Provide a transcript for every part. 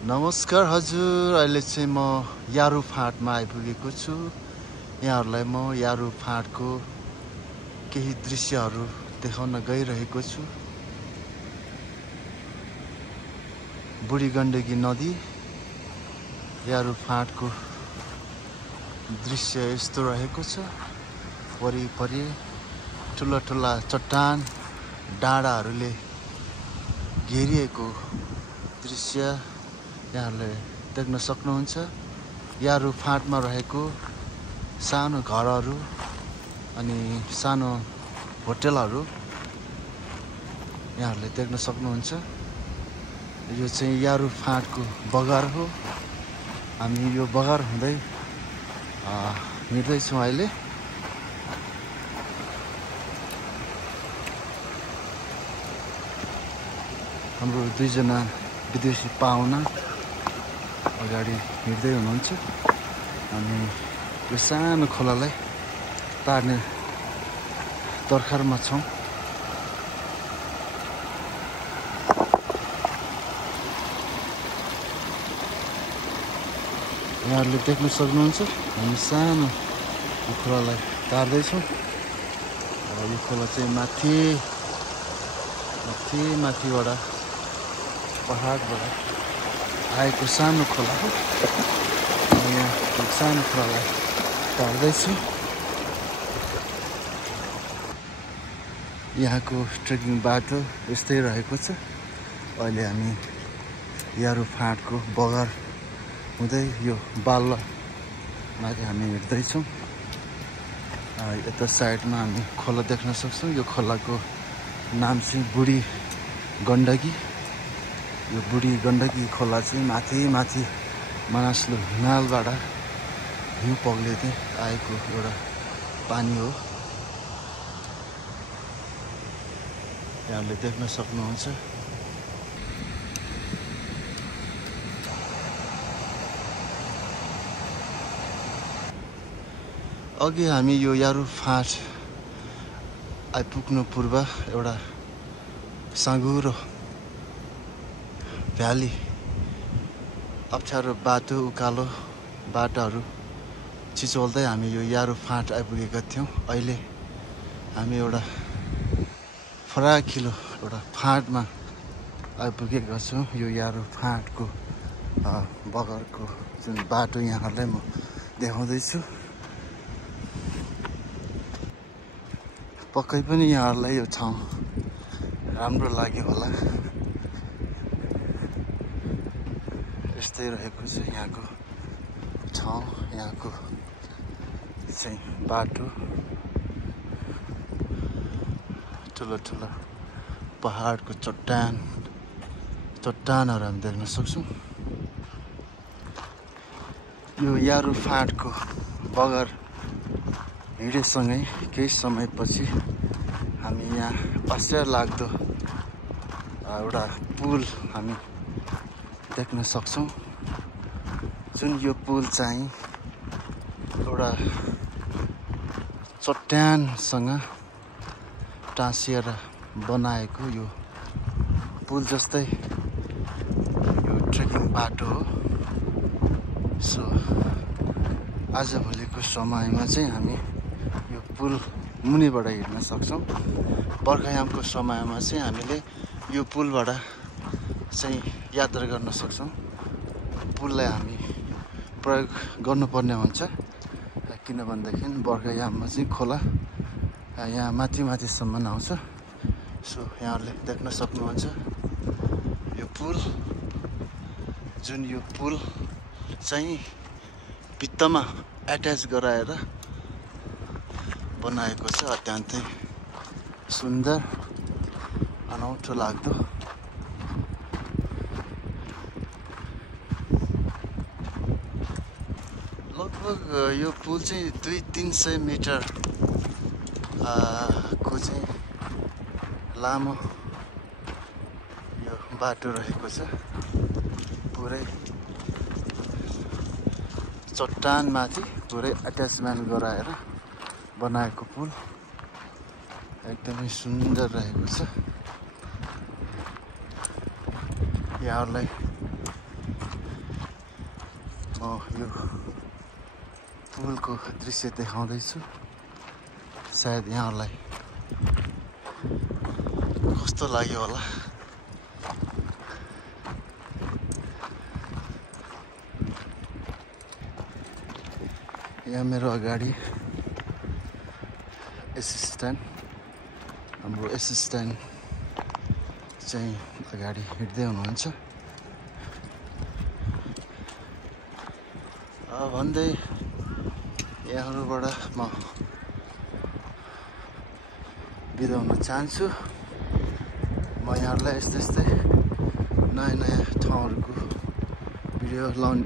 नमस्कार हजुर, अहिले चाहिँ म यारु फाँटमा आइपुगेको छु। यहाँहरूलाई म यारु फाँटको केही दृश्यहरू देखाउन गइरहेको छु। बुढी गण्डकी नदी यारु फाँटको दृश्य यस्तो रहेको छ। वरिपरि ठुला ठुला चट्टान डाँडाहरूले घेरिएको दृश्य यहाँले देख्न सक्नुहुन्छ। यारु फाँटमा रहेको सानो घरहरू अनि सानो होटलहरू यहाँले देख्न सक्नुहुन्छ। यो चाहिँ यारु फाँटको बगर हो। हामी यो बगर हुँदै हिँड्दैछौँ अहिले। हाम्रो दुईजना विदेशी पाहुना अगाडि हिँड्दै हुनुहुन्छ। अनि यो सानो खोलालाई तार्ने तर्खरमा छौँ। यहाँहरूले देख्न सक्नुहुन्छ, हामी सानो यो खोलालाई तार्दैछौँ। यो खोला चाहिँ माथिबाट पहाडबाट आएको सानो खोला हो। यहाँ सानो खोलालाई तार्दैछु। यहाँको ट्रेकिङ बाटो यस्तै रहेको छ। अहिले हामी यारु फाँटको बगर हुँदै यो बाल्लामाथि हामी हिँड्दैछौँ। यता साइडमा हामी खोला देख्न सक्छौँ। यो खोलाको नाम चाहिँ बुढी गण्डकी। यो बुढी गण्डकी खोला चाहिँ माथि मनासलु हिमालबाट हिउँ पग्लिँदै आएको एउटा पानी हो। यहाँले देख्न सक्नुहुन्छ। अघि हामी यो यारु फाँट आइपुग्नु पूर्व एउटा साँघुरो भ्याली, अप्ठ्यारो बाटो, उकालो बाटाहरू छिचोल्दै हामी यो यारु फाँट आइपुगेका थियौँ। अहिले हामी एउटा फराकिलो एउटा फाँटमा आइपुगेका छौँ। यो यारु फाँटको बगरको जुन बाटो यहाँहरूलाई म देखाउँदैछु। पक्कै पनि यहाँहरूलाई यो ठाउँ राम्रो लाग्यो होला। यस्तै रहेको छ यहाँको ठाउँ, यहाँको चाहिँ बाटो। ठुलो ठुलो पहाडको चट्टानहरू हामी देख्न सक्छौँ। यो यारु फाँटको बगर हिँडेसँगै केही समयपछि हामी यहाँ आश्चर्य लाग्दो एउटा पुल हामी देख्न सक्छौँ। जुन यो पुल चाहिँ एउटा चट्टानसँग टाँसिएर बनाएको यो पुल जस्तै यो ट्रेकिङ बाटो हो। सो आजभोलिको समयमा चाहिँ हामी यो पुल मुनिबाट हिँड्न सक्छौँ। बर्खायामको समयमा चाहिँ हामीले यो पुलबाट चाहिँ यात्रा गर्न सक्छौँ। पुललाई हामी प्रयोग गर्नुपर्ने हुन्छ, किनभनेदेखि बर्खायाममा चाहिँ खोला यहाँ माथिसम्म आउँछ। सो यहाँहरूले देख्न सक्नुहुन्छ यो पुल। जुन यो पुल चाहिँ भित्तामा एट्याच गराएर बनाएको छ। अत्यन्तै सुन्दर, अनौठो लाग्दो। लगभग यो पुल चाहिँ 200-300 मिटर को चाहिँ लामो यो बाटो रहेको छ। पुरै चट्टानमाथि पुरै एट्याचमेन्ट गराएर बनाएको पुल एकदमै सुन्दर रहेको छ। यहाँहरूलाई म यो पुलको दृश्य देखाउँदैछु सायद यहाँहरूलाई कस्तो लाग्यो होला यहाँ मेरो अगाडि हाम्रो एसिस्टेन्ट चाहिँ अगाडि हिँड्दै हुनुहुन्छ भन्दै यहाँबाट म बिदा हुन चाहन्छु म यहाँहरूलाई यस्तै नयाँ ठाउँहरूको भिडियो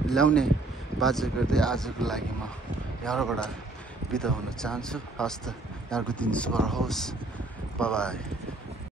ल्याउने बाजा गर्दै आजको लागि म यहाँबाट बिदा हुन चाहन्छु हस्त यहाँको दिन शुभ रहोस् बाई बाई